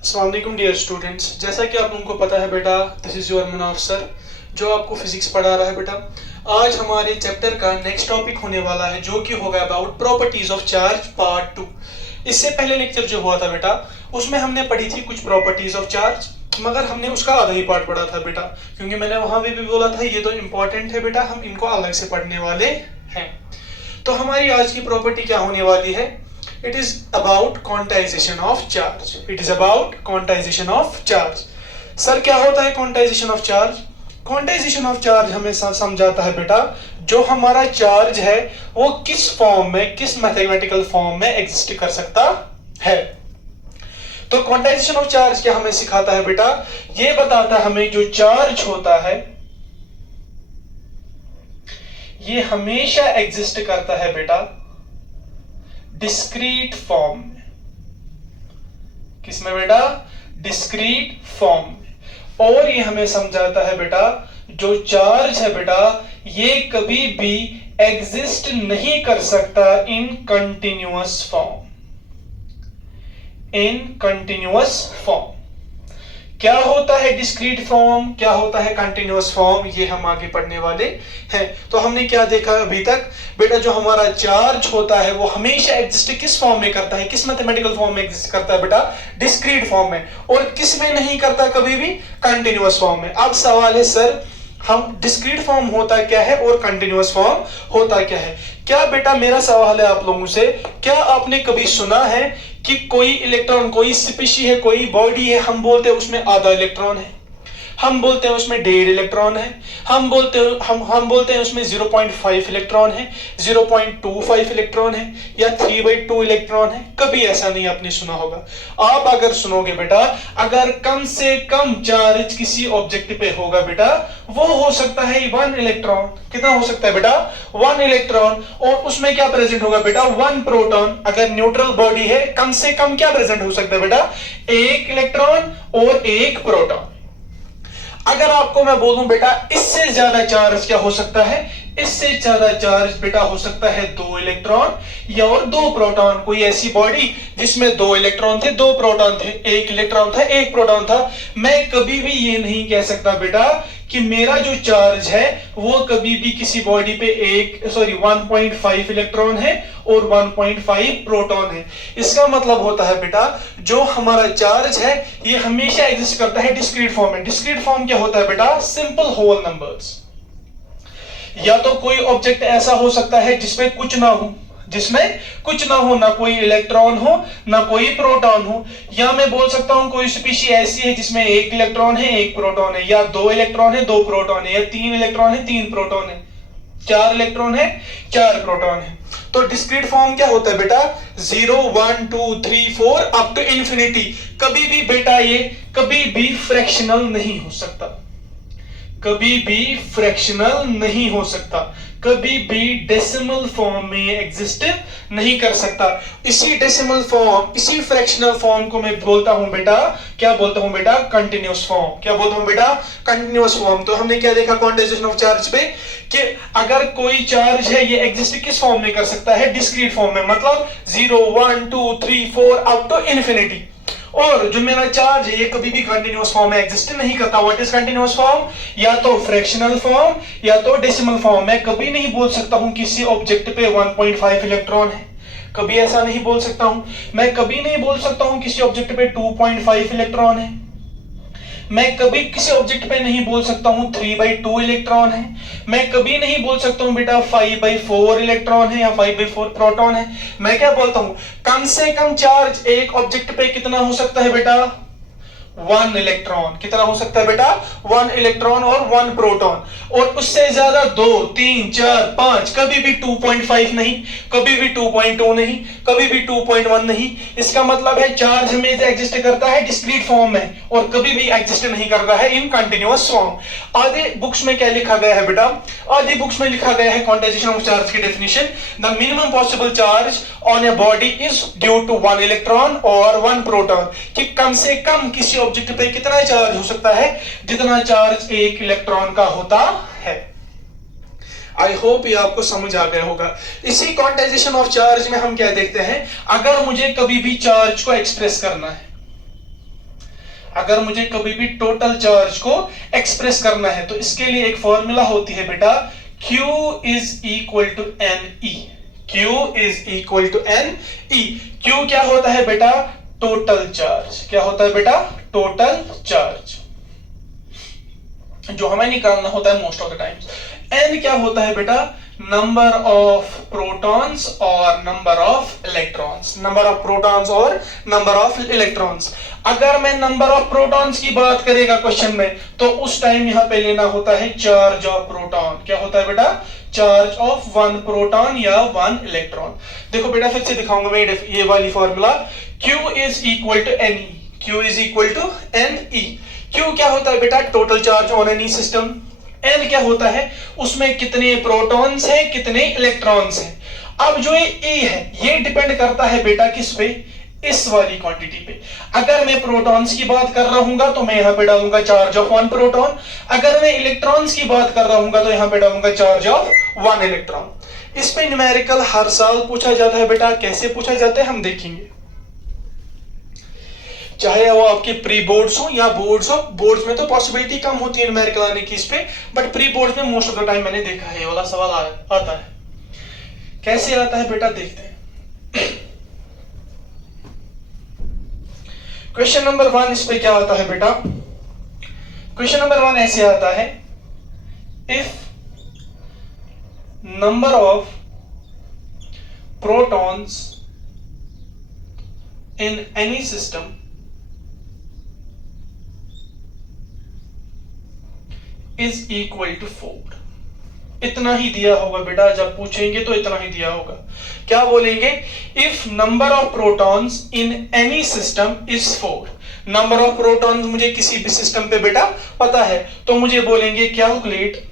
अस्सलाम वालेकुम dear students, जैसा कि आप लोगों को पता है बेटा, this is your Munaf sir जो आपको फिजिक्स पढ़ा रहा है बेटा। आज हमारे चैप्टर का नेक्स्ट टॉपिक होने वाला है जो कि होगा about properties of charge part 2। इससे पहले लेक्चर जो हुआ था बेटा उसमें हमने पढ़ी थी कुछ प्रॉपर्टीज ऑफ चार्ज, मगर हमने उसका आधा ही पार्ट पढ़ा था बेटा, क्योंकि मैंने वहां भी बोला था ये तो इम्पोर्टेंट है बेटा, हम इनको अलग से पढ़ने वाले हैं। तो हमारी आज की प्रॉपर्टी क्या होने वाली है? It is about quantization of charge. It is about quantization of charge. Sir क्या होता है quantization of charge? Quantization of charge हमें समझाता है बेटा जो हमारा चार्ज है वो किस फॉर्म में, किस मैथमेटिकल फॉर्म में एग्जिस्ट कर सकता है। तो क्वांटाइजेशन ऑफ चार्ज क्या हमें सिखाता है बेटा? ये बताता है हमें जो चार्ज होता है ये हमेशा एग्जिस्ट करता है बेटा डिस्क्रीट फॉर्म में। किसमें बेटा? डिस्क्रीट फॉर्म में। और ये हमें समझाता है बेटा जो चार्ज है बेटा ये कभी भी एग्जिस्ट नहीं कर सकता इन कंटिन्यूअस फॉर्म। इन कंटिन्यूअस फॉर्म क्या होता है डिस्क्रीट फॉर्म, क्या होता है कंटिन्यूअस फॉर्म, ये हम आगे पढ़ने वाले हैं। तो हमने क्या देखा अभी तक बेटा? जो हमारा चार्ज होता है वो हमेशा एग्जिस्ट किस फॉर्म में करता है, किस मैथमेटिकल फॉर्म में एग्जिस्ट करता है बेटा? डिस्क्रीट फॉर्म में। और किस में नहीं करता कभी भी? कंटिन्यूअस फॉर्म में। अब सवाल है सर हम डिस्क्रीट फॉर्म होता क्या है और कंटिन्यूअस फॉर्म होता क्या है? क्या बेटा मेरा सवाल है आप लोगों से, क्या आपने कभी सुना है कि कोई इलेक्ट्रॉन, कोई स्पीशी है, कोई बॉडी है, हम बोलते हैं उसमें आधा इलेक्ट्रॉन है, हम बोलते हैं उसमें 1.5 इलेक्ट्रॉन है, हम बोलते हैं उसमें 0.5 इलेक्ट्रॉन है, 0.25 इलेक्ट्रॉन है या 3/2 इलेक्ट्रॉन है? कभी ऐसा नहीं आपने सुना होगा। आप अगर सुनोगे बेटा अगर कम से कम चार्ज किसी ऑब्जेक्ट पे होगा बेटा वो हो सकता है 1 इलेक्ट्रॉन। कितना हो सकता है बेटा? 1 इलेक्ट्रॉन। और उसमें क्या प्रेजेंट होगा बेटा? 1 प्रोटॉन। अगर न्यूट्रल बॉडी है कम से कम क्या प्रेजेंट हो सकता है बेटा? 1 इलेक्ट्रॉन और 1 प्रोटॉन। अगर आपको मैं बोलूं बेटा इससे ज्यादा चार्ज क्या हो सकता है? इससे ज्यादा चार्ज बेटा हो सकता है 2 इलेक्ट्रॉन या और 2 प्रोटॉन। कोई ऐसी बॉडी जिसमें 2 इलेक्ट्रॉन थे, 2 प्रोटॉन थे, 1 इलेक्ट्रॉन था, 1 प्रोटॉन था। मैं कभी भी ये नहीं कह सकता बेटा कि मेरा जो चार्ज है वो कभी भी किसी बॉडी पे 1.5 इलेक्ट्रॉन है और 1.5 प्रोटॉन है। इसका मतलब होता है बेटा जो हमारा चार्ज है ये हमेशा एग्जिस्ट करता है डिस्क्रीट फॉर्म में। डिस्क्रीट फॉर्म क्या होता है बेटा? Simple whole numbers. या तो कोई ऑब्जेक्ट ऐसा हो सकता है जिसमें कुछ ना हो, ना कोई इलेक्ट्रॉन हो ना कोई प्रोटॉन हो। या मैं बोल सकता हूं कोई स्पीशी ऐसी है जिसमें 1 इलेक्ट्रॉन है 1 प्रोटॉन है, या 2 इलेक्ट्रॉन है 2 प्रोटॉन है, या 3 इलेक्ट्रॉन है 3 प्रोटॉन है, 4 इलेक्ट्रॉन है 4 प्रोटॉन है। तो डिस्क्रीट फॉर्म क्या होता है बेटा? 0 1 2 3 4 अप टू इंफिनिटी। कभी भी बेटा ये कभी भी फ्रैक्शनल नहीं हो सकता, कभी भी फ्रैक्शनल नहीं हो सकता, कभी भी डेसिमल फॉर्म में एग्जिस्ट नहीं कर सकता। इसी डेसिमल फॉर्म, इसी फ्रैक्शनल फॉर्म को मैं बोलता हूं बेटा, क्या बोलता हूं बेटा? Continuous form. क्या बोलता हूं बेटा? Continuous form. तो हमने क्या देखा क्वांटाइजेशन ऑफ चार्ज पे कि अगर कोई चार्ज है ये एग्जिस्ट किस फॉर्म में कर सकता है? डिस्क्रीट फॉर्म में। मतलब 0 1 2 3 4 अप टू इंफिनिटी। और जो मेरा चार्ज है ये कभी भी कंटिन्यूअस फॉर्म में एग्जिस्ट नहीं करता। What is continuous form? या तो फ्रैक्शनल फॉर्म या तो डेसिमल फॉर्म। मैं कभी नहीं बोल सकता हूं किसी ऑब्जेक्ट पे 1.5 इलेक्ट्रॉन है, कभी ऐसा नहीं बोल सकता हूं। मैं कभी नहीं बोल सकता हूं किसी ऑब्जेक्ट पे 2.5 इलेक्ट्रॉन है। मैं कभी किसी ऑब्जेक्ट पे नहीं बोल सकता हूं 3/2 इलेक्ट्रॉन है। मैं कभी नहीं बोल सकता हूं बेटा 5/4 इलेक्ट्रॉन है या 5/4 प्रोटॉन है। मैं क्या बोलता हूं कम से कम चार्ज एक ऑब्जेक्ट पे कितना हो सकता है बेटा? 1 इलेक्ट्रॉन। कितना हो सकता है बेटा? 1 इलेक्ट्रॉन और 1 प्रोटॉन। और उससे ज्यादा 2 3 4 5, कभी भी 2.5 नहीं, कभी भी 2.2 नहीं, कभी भी 2.1 नहीं। इसका मतलब है चार्ज हमेशा एग्जिस्ट करता है डिस्क्रीट फॉर्म में और कभी भी एग्जिस्ट नहीं करता है इन कंटिन्यूअस फॉर्म। आधे बुक्स में क्या लिखा गया है बेटा? आधे बुक्स में लिखा गया है क्वांटाइजेशन ऑफ चार्ज की definition, the minimum possible charge on a body is due to 1 electron और 1 प्रोटॉन। कि कम से कम किसी ऑब्जेक्ट पे कितना चार्ज हो सकता है? जितना चार्ज 1 इलेक्ट्रॉन का होता है। आई होप ये आपको समझ आ गया होगा। इसी क्वांटाइजेशन ऑफ चार्ज में हम क्या देखते हैं, अगर मुझे कभी भी चार्ज को एक्सप्रेस करना है, अगर मुझे कभी भी टोटल चार्ज को एक्सप्रेस करना है तो इसके लिए एक फॉर्मूला होती है बेटा, Q is equal to N E. Q is equal to N E. Q क्या होता है बेटा? Total charge. क्या होता है बेटा? टोटल चार्ज, जो हमें निकालना होता है most of the times. N क्या होता है बेटा? नंबर ऑफ प्रोटॉन्स और number of electrons. Number of protons और नंबर ऑफ इलेक्ट्रॉन्स। अगर मैं नंबर ऑफ प्रोटॉन्स की बात करेगा क्वेश्चन में, तो उस टाइम यहां पे लेना होता है चार्ज ऑफ प्रोटॉन। क्या होता है बेटा? चार्ज ऑफ वन प्रोटॉन या वन इलेक्ट्रॉन। देखो बेटा फिर से दिखाऊंगा मैं ये वाली formula, Q is equal to N E. Q is equal to N E. Q क्या होता है बेटा? Total charge on any system. N क्या होता है? उसमें कितने प्रोटॉन्स हैं, कितने इलेक्ट्रॉन्स हैं। अब जो ये E है, ये डिपेंड करता है बेटा किस पे? इस वाली क्वांटिटी पे। अगर मैं प्रोटॉन्स की बात कर रहूंगा तो मैं यहां पे डालूंगा चार्ज ऑफ वन प्रोटॉन। अगर मैं इलेक्ट्रॉन्स की बात कर रहूंगा तो यहां पे डालूंगा चार्ज ऑफ वन इलेक्ट्रॉन। इस पे न्यूमेरिकल हर साल पूछा जाता है बेटा। कैसे पूछा जाता है हम देखेंगे, चाहे वो आपके प्री बोर्ड्स हो या बोर्ड्स हो। बोर्ड्स में तो पॉसिबिलिटी कम होती है न्यूमेरिकल आने की इस पे, बट प्री बोर्ड्स में मोस्ट ऑफ द टाइम मैंने देखा है ये वाला सवाल आता है। कैसे आता है बेटा? देखते हैं। क्वेश्चन नंबर 1 इस पे क्या आता है बेटा? क्वेश्चन नंबर 1 ऐसे आता है, if number of protons in any system is equal to 4। इतना ही दिया होगा बेटा, जब पूछेंगे तो इतना ही दिया होगा। क्या बोलेंगे? If number of protons in any system is 4। Number of protons मुझे किसी भी सिस्टम पे बेटा पता है, तो मुझे बोलेंगे कैलकुलेट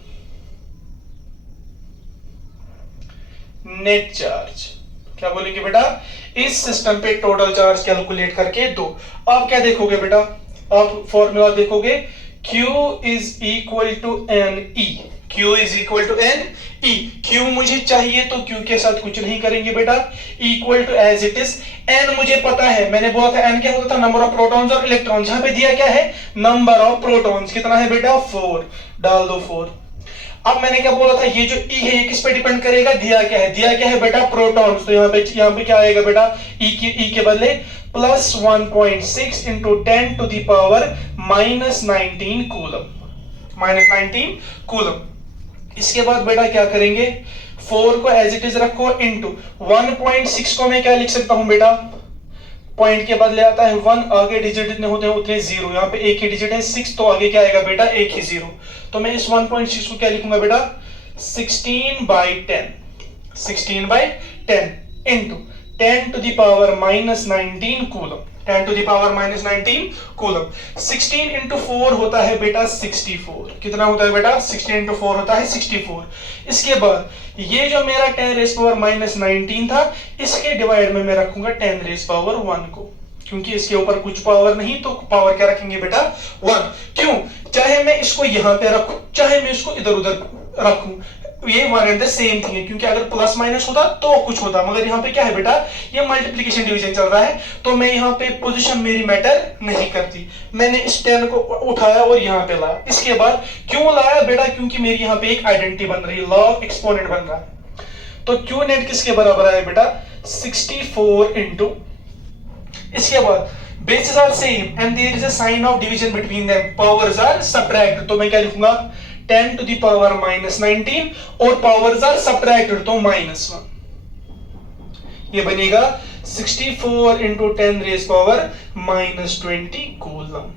नेट चार्ज। क्या बोलेंगे बेटा? इस सिस्टम पे टोटल चार्ज कैलकुलेट करके दो। आप क्या देखोगे बेटा? आप फॉर्मूला देखोगे, Q is equal to N E. Q is equal to N E. Q मुझे चाहिए तो Q के साथ कुछ नहीं करेंगे बेटा, equal to as it is. N मुझे पता है, मैंने बोला था N क्या होता था? नंबर ऑफ प्रोटॉन्स और इलेक्ट्रॉन्स। यहां पे दिया क्या है? Number of protons. कितना है बेटा? 4। डाल दो 4। अब मैंने क्या बोला था? ये जो E है ये किस पे डिपेंड करेगा? दिया क्या है? दिया क्या है बेटा? प्रोटॉन्स। तो यहाँ पे क्या आएगा बेटा? E के बदले plus 1.6 into 10 to the power minus 19 coulomb. Minus 19 coulomb. इसके बाद बेटा क्या करेंगे? 4 को एज इट इज रखो, इंटू 1.6 को मैं क्या लिख सकता हूं बेटा? पॉइंट के बदले आता है 1, आगे डिजिट जितने होते हैं उतने 0। यहाँ पे एक ही डिजिट है 6, तो आगे क्या आएगा बेटा? एक ही 0। तो मैं इस 1.6 को क्या लिखूंगा बेटा? 16/10। 16/10 into 10 to the power minus 19 coulomb. 10 to the power minus 19 coulomb. 16 into 4 होता है बेटा 64। कितना होता है बेटा? 16 इंटू 4 होता है 64। इसके बाद ये जो मेरा 10 रेज़ पावर माइनस 19 था, इसके डिवाइड में मैं रखूंगा 10 रेज़ पावर 1 को, क्योंकि इसके ऊपर कुछ पावर नहीं, तो पावर क्या रखेंगे बेटा? 1। क्यों? चाहे मैं इसको यहां पे रखूं, चाहे मैं इसको इधर उधर रखूं, ये one and the same thing है। क्योंकि अगर प्लस माइनस होता तो कुछ होता, मगर यहाँ पे क्या है बेटा? ये मल्टीप्लिकेशन डिवीजन चल रहा है, तो मैं यहाँ पे पोजीशन मेरी मैटर नहीं करती। मैंने इस 10 को उठाया और यहाँ पे लाया। इसके बाद क्यों लाया बेटा? क्योंकि मेरी यहाँ पे एक आइडेंटिटी बन रही है, लॉ ऑफ एक्सपोनेंट बन रहा है। तो क्यू नेट किसके बराबर है बेटा? 64 इंटू, इसके बाद bases are same and there is a sign of division between them, powers are subtract, तो मैं क्या लिखूंगा? 10 to the power minus 19 और powers are subtracted, तो -1। ये बनेगा 64 into 10 raised power minus 20 coulomb.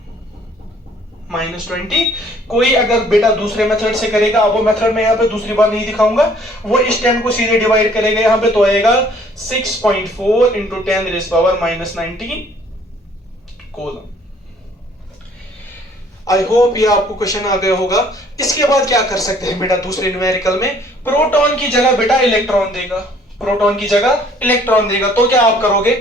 -20। कोई अगर बेटा दूसरे मेथड से करेगा, अब वो मेथड में यहाँ पे दूसरी बार नहीं दिखाऊंगा, वो इस 10 को सीधे डिवाइड करेगा यहाँ पे, तो आएगा 6.4 into 10 raised power minus 19 coulomb. I hope ये आपको क्वेश्चन आ गया होगा। इसके बाद क्या कर सकते हैं बेटा दूसरे न्यूमेरिकल में? प्रोटॉन की जगह बेटा इलेक्ट्रॉन देगा। प्रोटॉन की जगह इलेक्ट्रॉन देगा, तो क्या आप करोगे?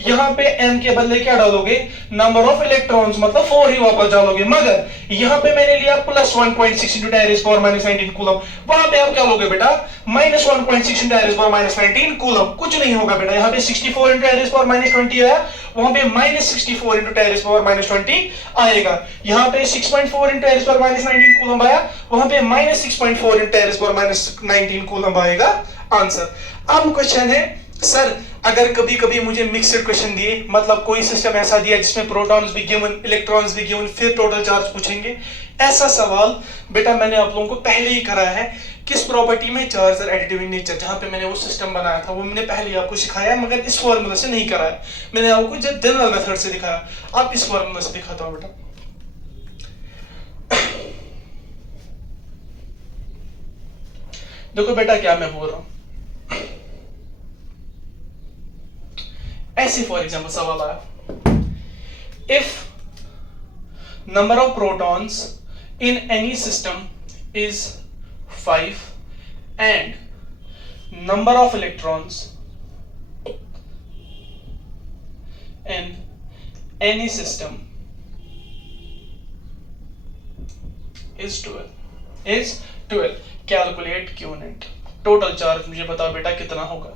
यहाँ पे n के बदले क्या डालोगे, नंबर ऑफ इलेक्ट्रॉन्स, मतलब 4 ही वापस डालोगे। मगर यहाँ पे मैंने लिया प्लस 1.6 इंटू 10⁻⁻19 कूलम, वहां पे आप क्या लोगे बेटा, माइनस 1.6 इंटू 10⁻⁻19 कूलम। कुछ नहीं होगा बेटा, यहाँ पे 64 इंटू 10⁻⁻20 आया, वहां पे माइनस 64 इंटू 10⁻⁻20 आएगा। यहाँ पे 6.4 इंटू 10⁻⁻19 कूलम आया, वहां पे माइनस 6.4 इंटू 10⁻⁻19 कूलम आएगा आंसर। अब क्वेश्चन है सर, अगर कभी कभी मुझे मिक्सड क्वेश्चन दिए, मतलब कोई सिस्टम ऐसा दिया जिसमें प्रोटॉन्स भी गिवन, इलेक्ट्रॉन्स भी गिवन, फिर टोटल चार्ज पूछेंगे, ऐसा सवाल बेटा मैंने आप लोगों को पहले ही कराया है। किस प्रॉपर्टी में, चार्ज और एडिटिव इन नेचर, जहां पे मैंने वो सिस्टम बनाया था वो मैंने पहले ही आपको सिखाया, मगर इस फॉर्मूला से नहीं कराया, मैंने आपको जब जनरल मेथड से दिखाया। अब इस फॉर्मूला से दिखाता हूं बेटा। देखो बेटा क्या मैं बोल रहा हूं, ऐसे फॉर एग्जाम्पल सवाल आया, if number of protons in any system is 5 and number of electrons in any system is 12, calculate Q net, total charge मुझे बताओ बेटा कितना होगा।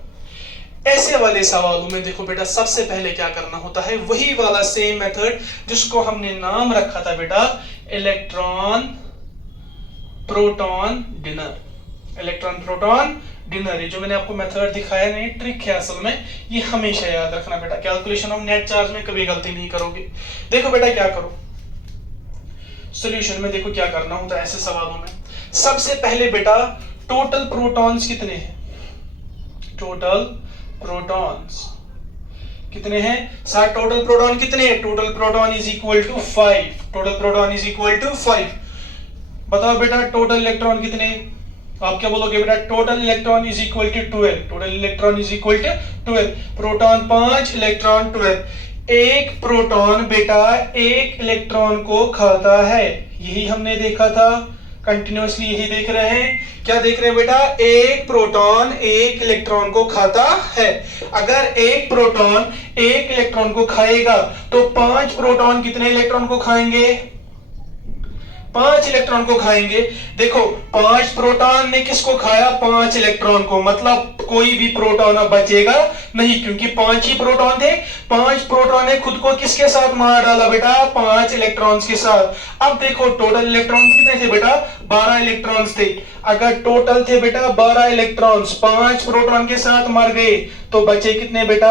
ऐसे वाले सवालों में देखो बेटा, सबसे पहले क्या करना होता है, वही वाला सेम मेथड जिसको हमने नाम रखा था बेटा electron proton dinner. Electron proton dinner, ये जो मैंने आपको मेथड दिखाया नहीं, ट्रिक है असल में, ये हमेशा याद रखना बेटा। कैलकुलेशन ऑफ नेट चार्ज में कभी गलती नहीं करोगे। देखो बेटा क्या करो, सॉल्यूशन में देखो क्या करना होता है ऐसे सवालों में। सबसे पहले बेटा टोटल प्रोटॉन्स कितने हैं, टोटल प्रोटॉन्स कितने हैं सर, टोटल प्रोटॉन कितने हैं, total proton is equal to 5, total proton is equal to 5। बताओ बेटा टोटल इलेक्ट्रॉन कितने, आप क्या बोलोगे बेटा, total electron is equal to 12, total electron is equal to 12, proton 5, electron 12। एक प्रोटॉन बेटा एक इलेक्ट्रॉन को खाता है, यही हमने देखा था, कंटिन्यूअसली यही देख रहे हैं। क्या देख रहे हैं बेटा, एक प्रोटॉन एक इलेक्ट्रॉन को खाता है। अगर एक प्रोटॉन एक इलेक्ट्रॉन को खाएगा तो 5 प्रोटॉन कितने इलेक्ट्रॉन को खाएंगे, 5 इलेक्ट्रॉन को खाएंगे। देखो 5 प्रोटॉन ने किसको खाया, 5 इलेक्ट्रॉन को, मतलब कोई भी प्रोटॉन अब बचेगा नहीं, क्योंकि 5 ही प्रोटॉन थे। 5 प्रोटॉन ने खुद को किसके साथ मार डाला बेटा, 5 इलेक्ट्रॉन्स के साथ। अब देखो टोटल इलेक्ट्रॉन्स कितने थे बेटा, 12 इलेक्ट्रॉन्स थे। अगर टोटल थे बेटा 12 इलेक्ट्रॉन्स, 5 प्रोटॉन के साथ मर गए तो बचे कितने बेटा,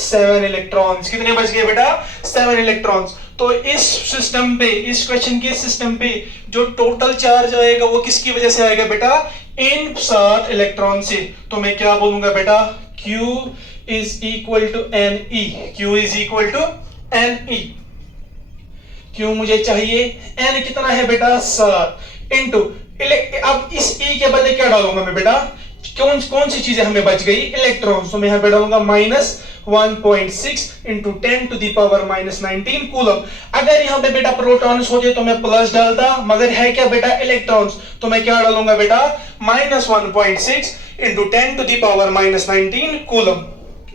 7 इलेक्ट्रॉन्स। कितने बच गए बेटा, 7 इलेक्ट्रॉन्स। तो इस सिस्टम पे, इस क्वेश्चन के सिस्टम पे जो टोटल चार्ज आएगा वो किसकी वजह से आएगा बेटा, इन 7 इलेक्ट्रॉन से। तो मैं क्या बोलूंगा बेटा, Q is equal to NE, Q is equal to NE। Q मुझे चाहिए, N कितना है बेटा, 7 इंटू, अब इस E के बदले क्या डालूंगा मैं बेटा, कौन सी चीजें हमें बच गई, इलेक्ट्रॉन। तो मैं यहां पे डालूंगा माइनस 1.6 इंटू 10⁻⁻19 कूलम। अगर यहाँ पे बेटा प्रोटॉन्स होते तो मैं प्लस डालता, मगर है क्या बेटा इलेक्ट्रॉन्स, तो मैं क्या डालूंगा बेटा, माइनस 1.6 इंटू 10⁻⁻19 कूलम।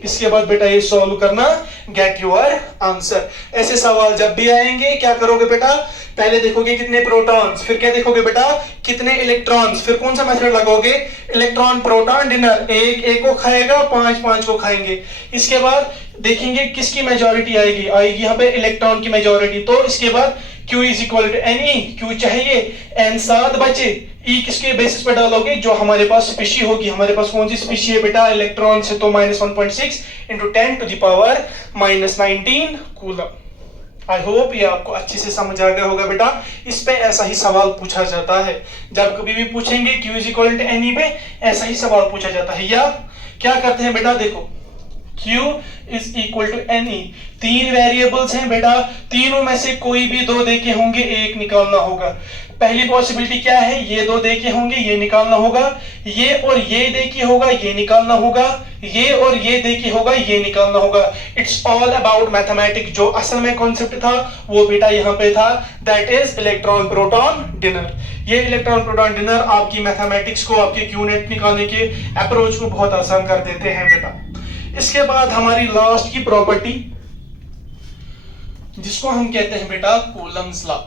इसके बाद बेटा ये सॉल्व करना, गेट योर आंसर। ऐसे सवाल जब भी आएंगे क्या करोगे बेटा, पहले देखोगे कितने प्रोटॉन्स, फिर क्या देखोगे बेटा कितने इलेक्ट्रॉन्स, फिर कौन सा मेथड लगाओगे, इलेक्ट्रॉन प्रोटॉन डिनर, एक को खाएगा, 5 को खाएंगे। इसके बाद देखेंगे किसकी मेजॉरिटी आएगी, यहाँ पे इलेक्ट्रॉन की मेजॉरिटी। तो इसके बाद Q is equal to NE, Q चाहिए, N 7 बचे, E किसके बेसिस पे डालोगे, जो हमारे पास स्पीशी होगी। हमारे पास कौन सी स्पीशी है बेटा, इलेक्ट्रॉन से, तो minus 1.6 into 10⁻⁻19 coulomb. I hope ये आपको अच्छे से समझ आ गया होगा बेटा। इस पे ऐसा ही सवाल पूछा जाता है, जब कभी भी पूछेंगे Q is equal to NE पे ऐसा ही सवाल पूछा जाता है। या क्या करते हैं बेटा, देखो Q is equal to NE, 3 variables हैं बेटा, तीनों में से कोई भी 2 देके होंगे, एक निकालना होगा। पहली पॉसिबिलिटी क्या है, ये 2 देके होंगे, ये निकालना होगा, ये और ये देके होगा, ये निकालना होगा, ये और ये देके होगा, ये निकालना होगा। It's all about mathematics. जो असल में कॉन्सेप्ट था वो बेटा यहाँ पे था, that is electron proton dinner. ये इलेक्ट्रॉन प्रोटॉन डिनर आपकी मैथमेटिक्स को, आपके क्यू नेट निकालने के अप्रोच को बहुत आसान कर देते हैं बेटा। इसके बाद हमारी लास्ट की प्रॉपर्टी, जिसको हम कहते हैं बेटा कूलम्स लॉ,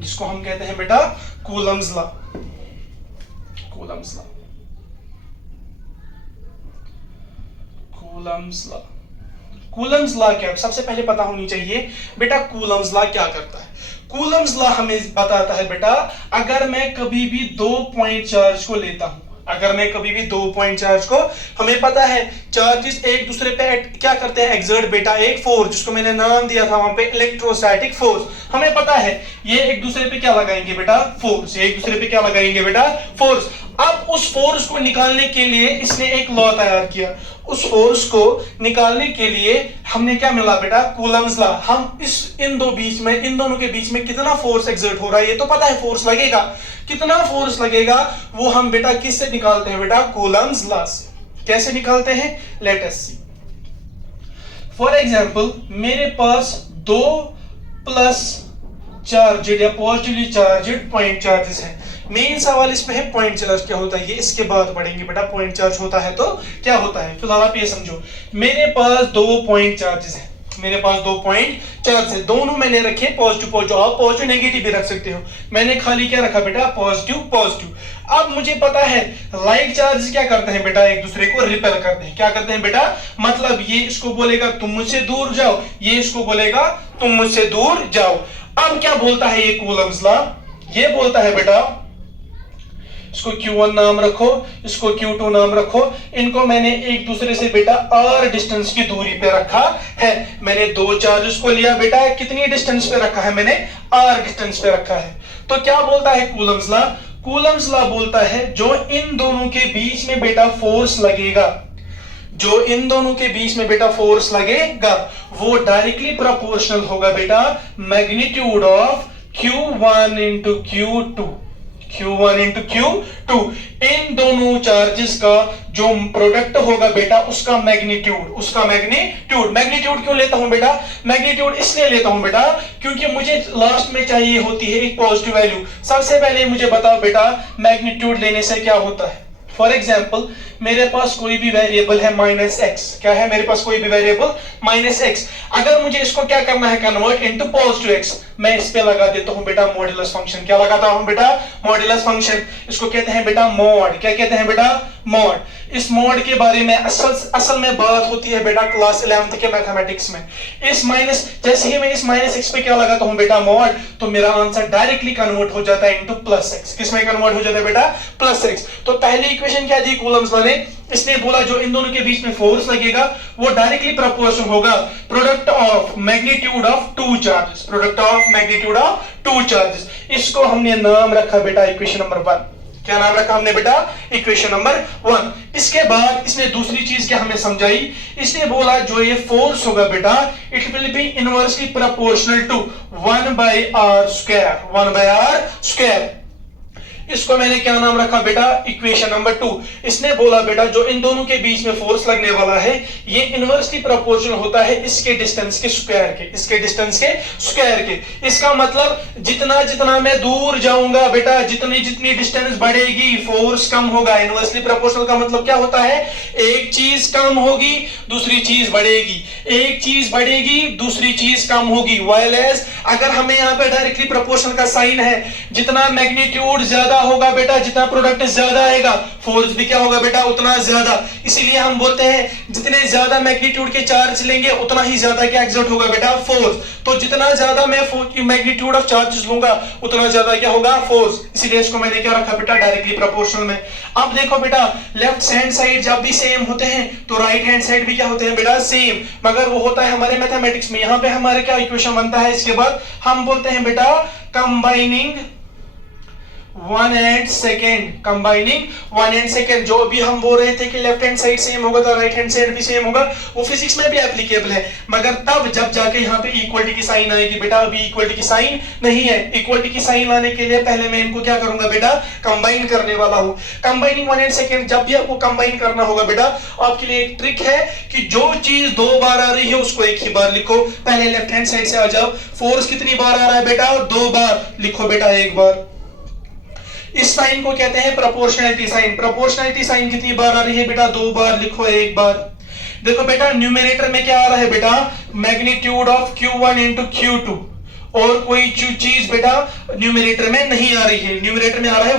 जिसको हम कहते हैं बेटा Coulomb's law. Coulomb's law, Coulomb's law, Coulomb's law क्या, सबसे पहले पता होनी चाहिए बेटा कूलम्स लॉ क्या करता है। कूलम्स लॉ हमें बताता है बेटा, अगर मैं कभी भी 2 पॉइंट चार्ज को लेता हूं, अगर मैं कभी भी 2 पॉइंट चार्ज को, हमें पता है चार्जेस एक दूसरे पे क्या करते हैं, एक्सर्ट बेटा एक फोर्स, जिसको मैंने नाम दिया था वहां पे इलेक्ट्रोस्टैटिक फोर्स। हमें पता है ये एक दूसरे पे क्या लगाएंगे बेटा, फोर्स, ये एक दूसरे पे क्या लगाएंगे बेटा, फोर्स। अब उस फोर्स को निकालने के लिए इसने एक लॉ तैयार किया, उस फोर्स को निकालने के लिए हमने क्या मिला बेटा, कूलम्स लॉ। हम इन दोनों के बीच में कितना फोर्स एक्सर्ट हो रहा है ये तो पता है, फोर्स लगेगा, कितना फोर्स लगेगा वो हम बेटा किससे निकालते हैं बेटा, कूलम्स लॉ से। कैसे निकालते हैं, let us see. For example मेरे पास 2 प्लस चार्जेड या पॉजिटिवली चार्जेड पॉइंट चार्जेस हैं। मेन सवाल इसमें है पॉइंट चार्ज क्या होता है, ये इसके बाद पढ़ेंगे बेटा पॉइंट चार्ज होता है तो क्या होता है। फिलहाल आप ये समझो, मेरे पास 2 पॉइंट चार्जेस हैं, मेरे पास 2 पॉइंट चार्ज है, दोनों मैंने रखे पॉजिटिव पॉजिटिव, आप पॉजिटिव नेगेटिव भी रख सकते हो, मैंने खाली क्या रखा बेटा, पॉजिटिव पॉजिटिव। अब मुझे पता है लाइक चार्ज क्या करते हैं बेटा, एक दूसरे को रिपेल करते हैं। क्या करते हैं बेटा, मतलब ये इसको बोलेगा तुम मुझसे दूर जाओ, ये इसको बोलेगा तुम मुझसे दूर जाओ। अब क्या बोलता है ये कूलम्स लॉ, ये बोलता है बेटा इसको Q1 नाम रखो, इसको Q2 नाम रखो, इनको मैंने एक दूसरे से बेटा r डिस्टेंस की दूरी पे रखा है। मैंने 2 चार्जेस को लिया बेटा, कितनी डिस्टेंस पे रखा है, मैंने r डिस्टेंस पे रखा है। तो क्या बोलता है कूलम्स लॉ, कूलम्स लॉ बोलता है जो इन दोनों के बीच में बेटा फोर्स लगेगा, जो इन दोनों के बीच में बेटा फोर्स लगेगा वो डायरेक्टली प्रोपोर्शनल होगा बेटा magnitude of Q1 into Q2, Q1 into Q2। इन दोनों चार्जेस का जो प्रोडक्ट होगा बेटा उसका मैग्नीट्यूड, उसका मैग्नीट्यूड। मैग्नीट्यूड क्यों लेता हूं बेटा, मैग्नीट्यूड इसलिए लेता हूं बेटा क्योंकि मुझे लास्ट में चाहिए होती है एक पॉजिटिव वैल्यू। सबसे पहले मुझे बताओ बेटा मैग्नीट्यूड लेने से क्या होता है। फॉर एग्जाम्पल मेरे पास कोई भी वेरिएबल है -x, क्या है मेरे पास कोई भी वेरिएबल -x, अगर मुझे इसको क्या करना है, कन्वर्ट इनटू पॉजिटिव x, मैं इस पे लगा देता हूं बेटा मॉड्यूलस फंक्शन। क्या लगाता हूं बेटा, मॉड्यूलस फंक्शन। इसको कहते हैं बेटा मॉड, क्या कहते हैं बेटा, मॉड। इस मॉड के बारे में असल में बात होती है बेटा क्लास 11th के मैथमेटिक्स में। इस माइनस, जैसे ही मैं इस -x पे क्या लगाता हूं बेटा मॉड, तो मेरा आंसर डायरेक्टली कन्वर्ट हो जाता है इनटू +x। किसमें कन्वर्ट हो जाता है बेटा, +x। तो पहली इक्वेशन क्या दी कूलम्स लॉ ने, इसने बोला जो इन दोनों के बीच में फोर्स लगेगा वो डायरेक्टली प्रोपोर्शनल होगा product of magnitude of 2 charges, product of magnitude of 2 charges. इसको हमने नाम रखा बेटा इक्वेशन नंबर 1। क्या नाम रखा हमने बेटा, इक्वेशन नंबर 1। इसके बाद इसने दूसरी चीज क्या हमें समझाई, इसने बोला जो ये फोर्स होगा बेटा it will be inversely proportional to 1/r², 1/r²। इसको मैंने क्या नाम रखा बेटा, इक्वेशन नंबर 2। इसने बोला बेटा जो इन दोनों के बीच में फोर्स लगने वाला है ये इनवर्सली प्रोपोर्शनल होता है इसके डिस्टेंस के स्क्वायर के, इसके डिस्टेंस के स्क्वायर के। इसका मतलब जितना जितना मैं दूर जाऊंगा बेटा, जितनी जितनी डिस्टेंस बढ़ेगी फोर्स कम होगा। इनवर्सली प्रोपोर्शनल का मतलब क्या होता है, एक चीज कम होगी दूसरी चीज बढ़ेगी, एक चीज बढ़ेगी दूसरी चीज कम होगी। वाइल एज अगर हमें यहाँ पे डायरेक्टली प्रोपोर्शनल का साइन है, जितना मैग्नीट्यूड ज्यादा होगा बेटा, जितना प्रोडक्ट ज्यादा आएगा फोर्स भी क्या होगा बेटा, उतना ज्यादा। इसीलिए हम बोलते हैं जितने ज्यादा मैग्नीट्यूड के चार्ज लेंगे उतना ही ज्यादा क्या एक्सर्ट होगा बेटा, फोर्स। तो जितना ज्यादा मैं मैग्नीट्यूड ऑफ चार्जेस लूंगा उतना ज्यादा क्या होगा, फोर्स। इसीलिए इसको मैंने क्या रखा बेटा, डायरेक्टली प्रोपोर्शनल में। अब देखो बेटा लेफ्ट हैंड साइड जब भी सेम होते हैं तो राइट हैंड साइड भी क्या होते हैं बेटा, सेम। मगर वो होता है हमारे मैथमेटिक्स में। यहाँ पे हमारे क्या इक्वेशन बनता है, इसके बाद हम बोलते हैं बेटा कंबाइनिंग 1 and 2, कंबाइनिंग 1 and 2। जो अभी हम बोल रहे थे कि लेफ्ट हैंड साइड सेम होगा तो राइट हैंड साइड भी सेम होगा, वो फिजिक्स में भी एप्लीकेबल है। मगर तब जब जाके यहाँ पे इक्वलिटी की साइन आएगी बेटा, अभी इक्वलिटी की साइन नहीं है। इक्वलिटी की साइन लाने के लिए पहले मैं इनको क्या करूंगा बेटा, कंबाइन करने वाला हूँ। कंबाइनिंग 1 and 2, जब भी आपको कंबाइन करना होगा बेटा आपके लिए एक ट्रिक है कि जो चीज 2 बार आ रही है उसको एक ही बार लिखो। पहले लेफ्ट हैंड साइड से आ जाओ, फोर्स कितनी बार आ रहा है बेटा, 2 बार, लिखो बेटा 1 बार। इस साइन को कहते हैं प्रोपोर्शनैलिटी साइन। प्रोपोर्शनैलिटी साइन कितनी बार आ रही है बेटा? 2 बार। लिखो एक बार। देखो बेटा न्यूमरेटर में क्या आ रहा है बेटा? Magnitude of Q1 into Q2, और कोई चीज बेटा न्यूमरेटर में नहीं आ रही है। न्यूमरेटर में आ रहा है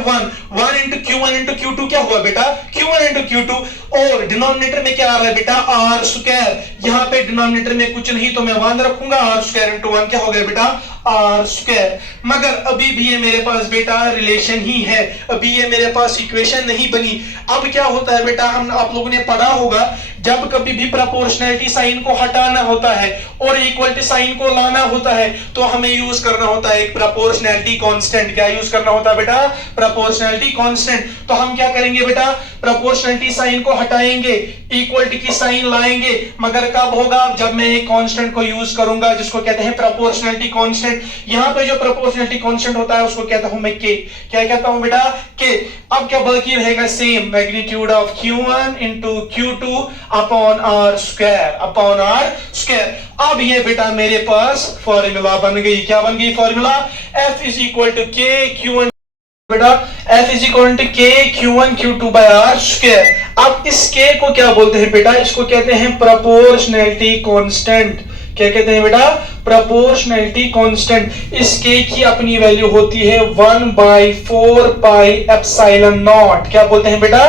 1 इंटू Q1 इंटू Q2 क्या हुआ बेटा? Q1 into Q2। और डिनोमिनेटर में क्या आ रहा है बेटा? R square. यहाँ पे डिनोमिनेटर में कुछ नहीं तो मैं 1 रखूंगा, R स्क्वायर इंटू 1 क्या हो गया बेटा? R square. मगर अभी भी ये मेरे पास बेटा रिलेशन ही है, अभी ये मेरे पास इक्वेशन नहीं बनी। अब क्या होता है बेटा, हम आप लोगों ने पढ़ा होगा, जब कभी भी प्रोपोर्शनैलिटी साइन को हटाना होता है और इक्वलिटी साइन को लाना होता है तो हमें यूज करना होता है एक प्रोपोर्शनैलिटी कांस्टेंट। क्या यूज करना होता है बेटा? Proportionality constant. तो हम क्या करेंगे बेटा? प्रोपोर्शनैलिटी साइन को हटाएंगे, इक्वलिटी की साइन लाएंगे, मगर कब होगा? जब मैं एक कांस्टेंट को यूज करूंगा जिसको कहते हैं प्रोपोर्शनैलिटी कांस्टेंट। यहाँ पे जो प्रोपोर्शनैलिटी कांस्टेंट होता है उसको कहता हूं मैं के। क्या कहता हूं बेटा? के। अब क्या बाकी रहेगा? Same magnitude of Q1 into Q2 upon R square, upon R square. अब ये बेटा मेरे पास फॉर्मूला बन गई। क्या बन गई formula? F is equal to K Q1 बेटा, F is equal to K Q1 Q2 by R square. अब इस K को क्या बोलते हैं बेटा? इसको कहते हैं प्रोपोर्शनैलिटी कांस्टेंट। क्या कहते हैं बेटा? Proportionality constant. इस K की अपनी वैल्यू होती है 1/4 पाई एप्सिलॉन नॉट। क्या बोलते हैं बेटा?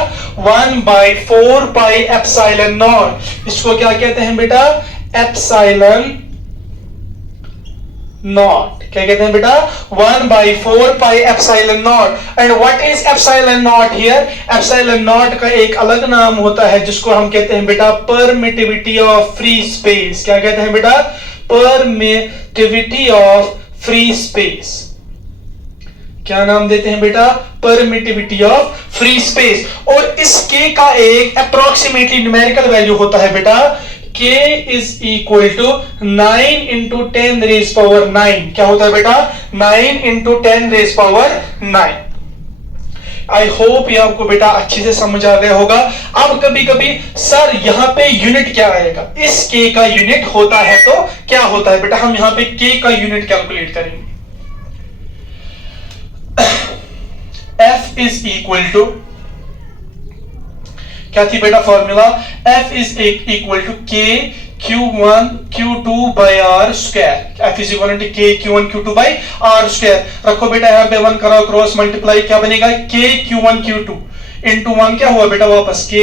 1/4 पाई एप्सिलॉन नॉट। इसको क्या कहते हैं बेटा? Epsilon not. क्या कहते हैं बेटा? 1/4 pi epsilon not. And what is epsilon not here? Epsilon not का एक अलग नाम होता है जिसको हम कहते हैं बेटा परमिटिविटी ऑफ फ्री स्पेस। क्या कहते हैं बेटा? Permittivity of free space. क्या नाम देते हैं बेटा? Permittivity of free space. और इस K का एक अप्रोक्सीमेटली न्यूमेरिकल वैल्यू होता है बेटा, K is equal to 9 into 10 raised power 9। क्या होता है बेटा? 9 into 10 raised power 9। I hope ये आपको बेटा अच्छे से समझ आ गया होगा। अब कभी कभी सर यहाँ पे यूनिट क्या आएगा? इस K का यूनिट होता है तो क्या होता है बेटा? हम यहाँ पे K का यूनिट कैलकुलेट करेंगे। F is equal to, क्या थी बेटा formula? F is equal to K Q1 Q2 by R square। F is equal to K Q1 Q2 by R square। रखो बेटा यहाँ पे 1 करो, क्रॉस मल्टीप्लाई, क्या बनेगा? K Q1 Q2 इंटू 1 क्या हुआ बेटा वापस? K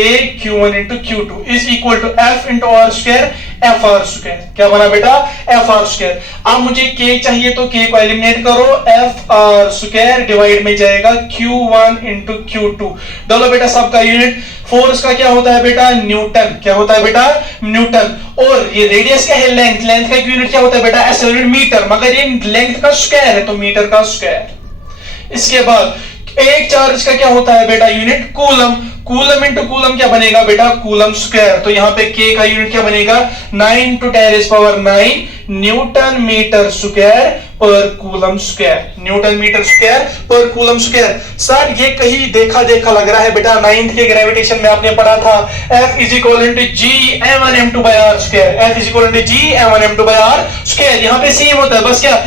Q1 into Q2 is equal to F into R square FR square. क्या बना बेटा? FR square. अब मुझे K चाहिए तो K को एलिमिनेट करो, FR स्क्वायर डिवाइड में जाएगा Q1 इंटू Q2। डालो बेटा सबका यूनिट। फोर्स का क्या होता है बेटा? न्यूटन। क्या होता है बेटा? न्यूटन। और ये रेडियस क्या है? लेंथ। लेंथ का यूनिट क्या होता है बेटा? ऐसे यूनिट मीटर, मगर ये लेंथ का स्क्वायर है तो मीटर का स्क्वायर। इसके बाद एक चार्ज का क्या होता है बेटा? Unit coulomb. Coulomb into coulomb क्या बनेगा बेटा? Coulomb square. तो यहाँ पे K का यूनिट क्या बनेगा? 9 to 10 raised power 9 Newton metre square per coulomb square. Newton metre square per coulomb square. Sir ये कहीं देखा देखा लग रहा है बेटा, 9th के ग्रेविटेशन में आपने पढ़ा था F is equal to G m1m2 by R square. F is equal to G m1m2 by R square. यहाँ पे सेम होता है, बस क्या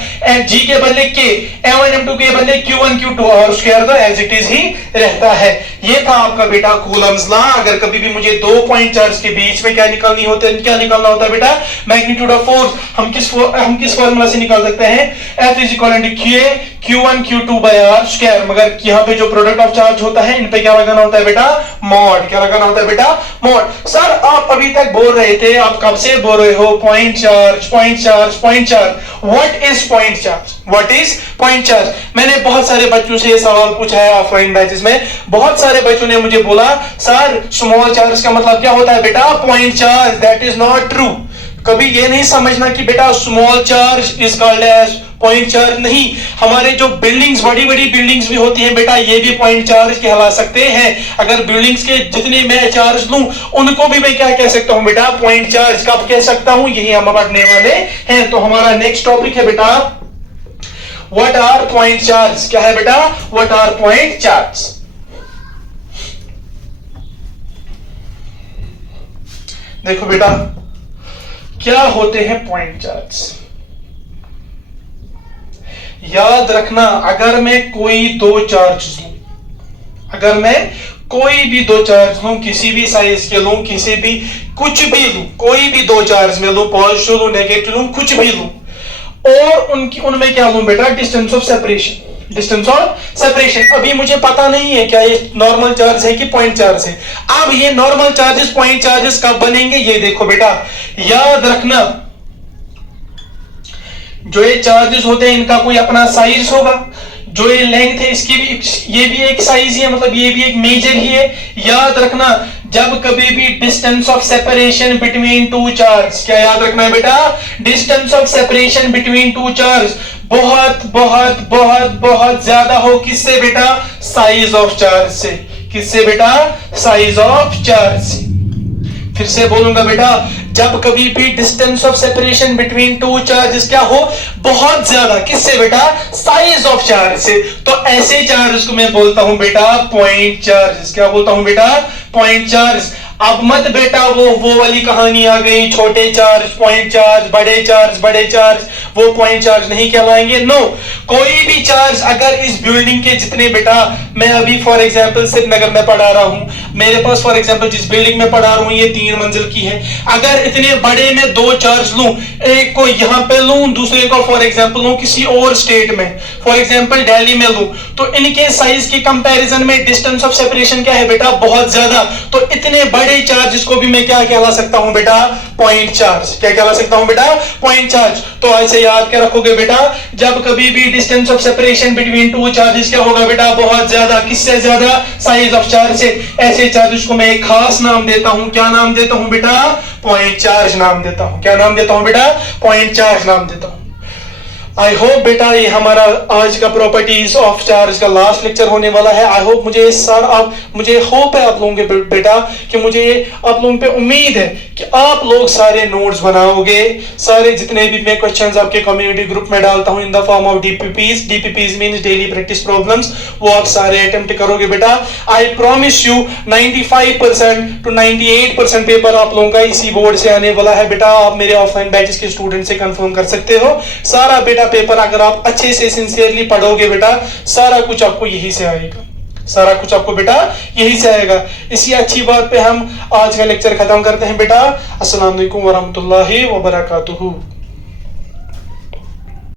G के बदले K, m1m2 के बदले Q1 Q2, और स्क्वायर तो एज इट इज ही रहता है। ये था आपका बेटा कूलम्स लॉ। अगर कभी भी मुझे 2 पॉइंट चार्ज के बीच में क्या निकालना होता है बेटा? Magnitude of force. हम किस फॉर्मूला से निकाल सकते हैं? F is equal to K Q1 Q2 by R square. मगर यहाँ पे जो प्रोडक्ट ऑफ चार्ज होता है इन पे क्या लगाना होता है बेटा? मॉड। क्या लगाना होता है बेटा? मॉड। सर आप अभी तक बोल रहे थे, आप कब से बोल रहे हो point charge, point charge, point charge. What is point charge? What is point charge? मैंने बहुत सारे बच्चों से ये सवाल पूछा है ऑफलाइन बैचेस में। बहुत सारे बच्चों ने मुझे बोला सर स्मॉल चार्ज का मतलब क्या होता है बेटा? Point charge. That is not true. कभी ये नहीं समझना कि बेटा small charge is called as point charge. नहीं, हमारे जो बिल्डिंग्स, बड़ी बड़ी बिल्डिंग्स भी होती हैं बेटा, ये भी पॉइंट चार्ज कहला सकते हैं। अगर बिल्डिंग्स के जितने मैं चार्ज लूं उनको भी मैं क्या कह सकता हूं बेटा? Point charge. कब कह सकता हूं? यही हम पढ़ने वाले हैं। तो हमारा नेक्स्ट टॉपिक है बेटा व्हाट आर पॉइंट चार्ज। क्या है बेटा? What are point charge. देखो बेटा क्या होते हैं पॉइंट चार्ज। याद रखना, अगर मैं कोई 2 चार्ज लूं, अगर मैं कोई भी दो चार्ज लूं, किसी भी साइज के लूं, किसी भी कुछ भी लूं, कोई भी दो चार्ज में लूं, पॉजिटिव लूं, नेगेटिव लूं, कुछ भी लूं, और उनमें क्या लूं बेटा, distance of separation, distance of separation. अभी मुझे पता नहीं है क्या ये नॉर्मल चार्ज है कि पॉइंट चार्ज है। अब ये नॉर्मल चार्जेस पॉइंट चार्जेस कब बनेंगे, ये देखो बेटा, याद रखना जो ये चार्जेस होते हैं इनका कोई अपना साइज होगा, जो ये लेंथ है इसकी भी, ये भी एक साइज ही है, मतलब ये भी एक मेजर ही है। याद रखना जब कभी भी distance of separation between two charge, क्या याद रखना है बेटा, distance of separation between two charge बहुत बहुत बहुत बहुत ज्यादा हो, किससे बेटा, साइज ऑफ चार्ज से। किससे बेटा, साइज ऑफ चार्ज से। फिर से बोलूंगा बेटा, जब कभी भी distance of separation between two charges क्या हो, बहुत ज्यादा, किससे बेटा, साइज ऑफ चार्ज से। तो ऐसे चार्जेस को मैं बोलता हूं बेटा पॉइंट चार्जेस। क्या बोलता हूं बेटा, पॉइंट चार्ज। अब मत बेटा वो वाली कहानी आ गई, छोटे चार्ज पॉइंट चार्ज, बड़े चार्ज वो पॉइंट चार्ज नहीं कहलाएंगे। नो, कोई भी चार्ज अगर इस बिल्डिंग के जितने बेटा, मैं अभी फॉर एग्जांपल श्रीनगर में पढ़ा रहा हूं, मेरे पास फॉर एग्जांपल जिस बिल्डिंग में पढ़ा रहा हूं ये 3 मंजिल की है, अगर इतने बड़े में दो चार्ज लूं, एक को यहां पे लूं, दूसरे को फॉर एग्जांपल लूं किसी और स्टेट में, फॉर एग्जांपल दिल्ली में लूं, तो इनके साइज के कंपैरिजन में डिस्टेंस ऑफ सेपरेशन क्या है बेटा, बहुत ज्यादा। तो इतने बड़े चार्ज को भी मैं क्या कहला सकता हूं बेटा, पॉइंट चार्ज। क्या कहला सकता हूं बेटा, पॉइंट चार्ज। तो ऐसे याद क्या रखोगे बेटा, जब कभी भी distance of separation between two charges क्या होगा बेटा, बहुत ज्यादा, किससे ज्यादा, साइज ऑफ चार्ज से। ऐसे चार्जेस को मैं एक खास नाम देता हूं, क्या नाम देता हूं बेटा, पॉइंट चार्ज नाम देता हूं। क्या नाम देता हूं बेटा, पॉइंट चार्ज नाम देता हूं। आई होप बेटा ये हमारा आज का प्रॉपर्टीज ऑफ चार्ज का लास्ट लेक्चर होने वाला है। आई होप मुझे होप है आप लोगों के बेटा कि मुझे आप लोगों पे उम्मीद है कि आप लोग सारे नोट्स बनाओगे, सारे जितने भी मैं क्वेश्चंस आपके कम्युनिटी ग्रुप में डालता हूं in the form of DPPs means daily practice problems, वो आप सारे अटेम्प्ट करोगे बेटा। I promise you 95% to 98% paper आप लोगों का इसी बोर्ड से आने वाला है बेटा। आप मेरे ऑफलाइन बैचेस के स्टूडेंट से कंफर्म कर सकते हो। सारा बेटा पेपर अगर आप अच्छे से सिंसियरली पढ़ोगे बेटा, सारा कुछ आपको यही से आएगा, सारा कुछ आपको बेटा यही से आएगा। इसी अच्छी बात पे हम आज का लेक्चर खत्म करते हैं बेटा। अस्सलाम वालेकुम वरहमतुल्लाहि वबरकातुहू।